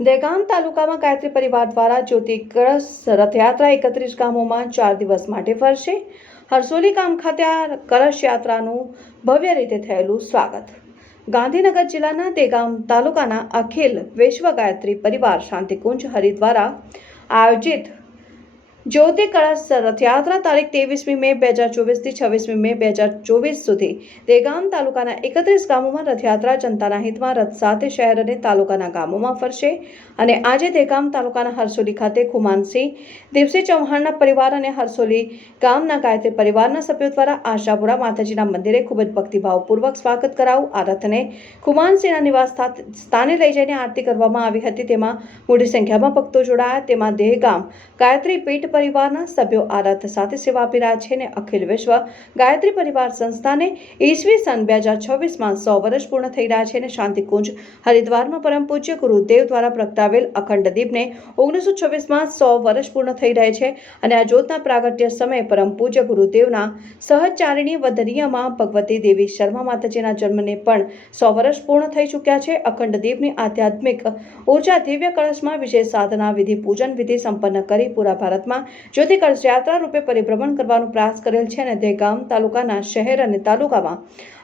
દહેગામ તાલુકામાં ગાયત્રી પરિવાર દ્વારા જ્યોતિ કળશ રથયાત્રા એકત્રીસ ગામોમાં ચાર દિવસ માટે ફરશે. હરસોલી ગામ ખાતે આ કળશ યાત્રાનું ભવ્ય રીતે થયેલું સ્વાગત. ગાંધીનગર જિલ્લાના દેગામ તાલુકાના અખિલ વિશ્વ ગાયત્રી પરિવાર શાંતિકુંજ હરિદ્વારા આયોજિત જ્યોતિ કળશ રથયાત્રા તારીખ ત્રેવીસમી મે બે હજાર ચોવીસથી છવ્વીસમી મે બે હજાર ચોવીસ સુધી દેગામ તાલુકાના એકત્રીસ ગામોમાં રથયાત્રા જનતાના હિતમાં રથ સાથે શહેર અને તાલુકાના ગામોમાં ફરશે. અને આજે દેગામ તાલુકાના હરસોલી ખાતે ખુમાનસિંહ દેવસિંહ ચૌહાણના પરિવાર અને હરસોલી ગામના ગાયત્રી પરિવારના સભ્યો દ્વારા આશાપુરા માતાજીના મંદિરે ખૂબ જ ભક્તિભાવપૂર્વક સ્વાગત કરાવું. આ રથને ખુમાનસિંહના નિવાસ સ્થા- સ્થાને લઈ જઈને આરતી કરવામાં આવી હતી. તેમાં મોટી સંખ્યામાં ભક્તો જોડાયા. તેમાં દેહગામ ગાયત્રી પીઠ પરિવારના સભ્યો આરાધ સાથે સેવા આપી રહ્યા છે અને અખિલ વિશ્વ ગાયત્રી પરિવાર સંસ્થાને ઈસવી સન બે હજાર છવ્વીસમાં સો વર્ષ પૂર્ણ થઈ રહ્યા છે અને શાંતિકુંજ હરિદ્વારમાં પરમ પૂજ્ય ગુરુદેવ દ્વારા પ્રગટાવેલ અખંડ દીપને ઓગણીસો છવ્વીસમાં સો વર્ષ પૂર્ણ થઈ રહે છે અને આ જ્યોતના પ્રાગટ્ય સમયે પરમ પૂજ્ય ગુરુદેવના સહચારિણી વધરિયામાં ભગવતી દેવી શર્મા માતાજીના જન્મને પણ સો વર્ષ પૂર્ણ થઈ ચૂક્યા છે. અખંડ દીપની આધ્યાત્મિક ઊર્જા દિવ્ય કળશમાં વિશેષ સાધના વિધિ પૂજન વિધિ સંપન્ન કરી પૂરા ભારતમાં જ્યોતિ કળશ યાત્રા રૂપે પરિભ્રમણ કરવાનો પ્રયાસ કરેલ છે અને ગામ, તાલુકાના શહેર અને તાલુકામાં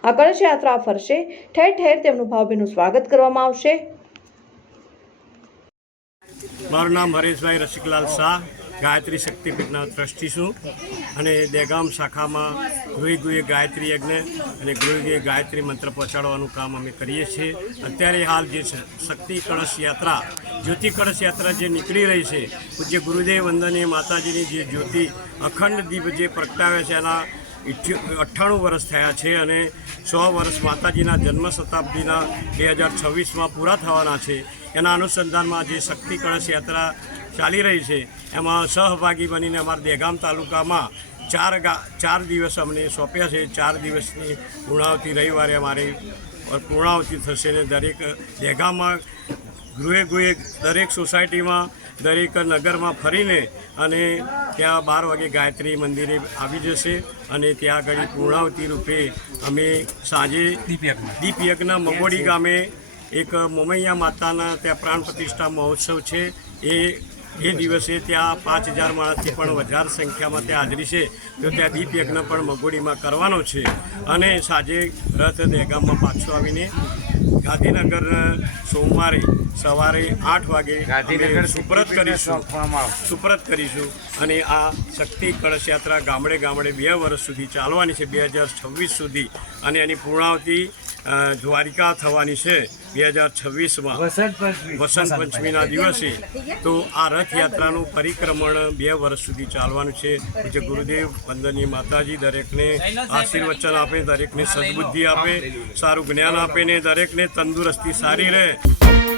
આ કળશ યાત્રા ફરશે. ઠેર ઠેર તેમનું ભાવભીનું સ્વાગત કરવામાં આવશે. મારું નામ હરેશભાઈ રસિકલાલ શાહ. ગાયત્રી શક્તિપીઠના ટ્રસ્ટી છું. અને દેગામ શાખામાં ગૃહી ગૃહે ગાયત્રી યજ્ઞ અને ગૃહી ગૃહે ગાયત્રી મંત્ર પહોંચાડવાનું કામ અમે કરીએ છીએ. અત્યારે હાલ જે શક્તિ કળશ યાત્રા, જ્યોતિ કળશ યાત્રા જે નીકળી રહી છે, પૂજ્ય ગુરુદેવ વંદનીય માતાજીની જે જ્યોતિ અખંડ દીપ જે પ્રગટાવે છે, એના અઠ્ઠાણું વર્ષ થયા છે અને સો વર્ષ માતાજીના જન્મ શતાબ્દીના બે હજાર છવ્વીસમાં પૂરા થવાના છે. એના અનુસંધાનમાં જે શક્તિ કળશ યાત્રા ચાલી રહી છે. એમાં સહભાગી બનીને અમારા દેગામ તાલુકામાં ચાર ચાર દિવસ અમને સોંપ્યા છે. ચાર દિવસની પૂર્ણાવતી રવિવારે અમારી પૂર્ણાવતી થશે ને દરેક દેગામમાં ગૃહે ગૃહે દરેક સોસાયટીમાં, દરેક નગરમાં ફરીને અને ત્યાં બાર વાગે ગાયત્રી મંદિરે આવી જશે અને ત્યાં આગળ પૂર્ણાવતી રૂપે અમે સાંજે દીપયજ્ઞ મગોડી ગામે એક મોમૈયા માતાના ત્યાં પ્રાણ પ્રતિષ્ઠા મહોત્સવ છે. એ એ દિવસે ત્યાં પાંચ હજાર માણસથી પણ વધારે સંખ્યામાં ત્યાં હાજરી છે. તો ત્યાં દીપયજ્ઞ પણ મગોડીમાં કરવાનો છે. અને સાંજે રથ દહેગામમાં પાછો આવીને ગાંધીનગર સોમવારે સવારે આઠ વાગે સુપ્રત કરીશું. સુપ્રત કરીશું. અને આ શક્તિ કળશ યાત્રા ગામડે ગામડે બે વર્ષ સુધી ચાલવાની છે બે હજાર છવ્વીસ સુધી. અને એની પૂર્ણાવતી દ્વારિકા થવાની છે બે હજાર છવ્વીસમાં. વસંત પંચમીના દિવસે તો આ રથયાત્રાનું પરિક્રમણ બે વર્ષ સુધી ચાલવાનું છે. જે ગુરુદેવ વંદનીય માતાજી દરેકને આશીર્વચન આપે દરેકને સદબુદ્ધિ આપે સારું જ્ઞાન આપે ને દરેકને તંદુરસ્તી સારી રહે.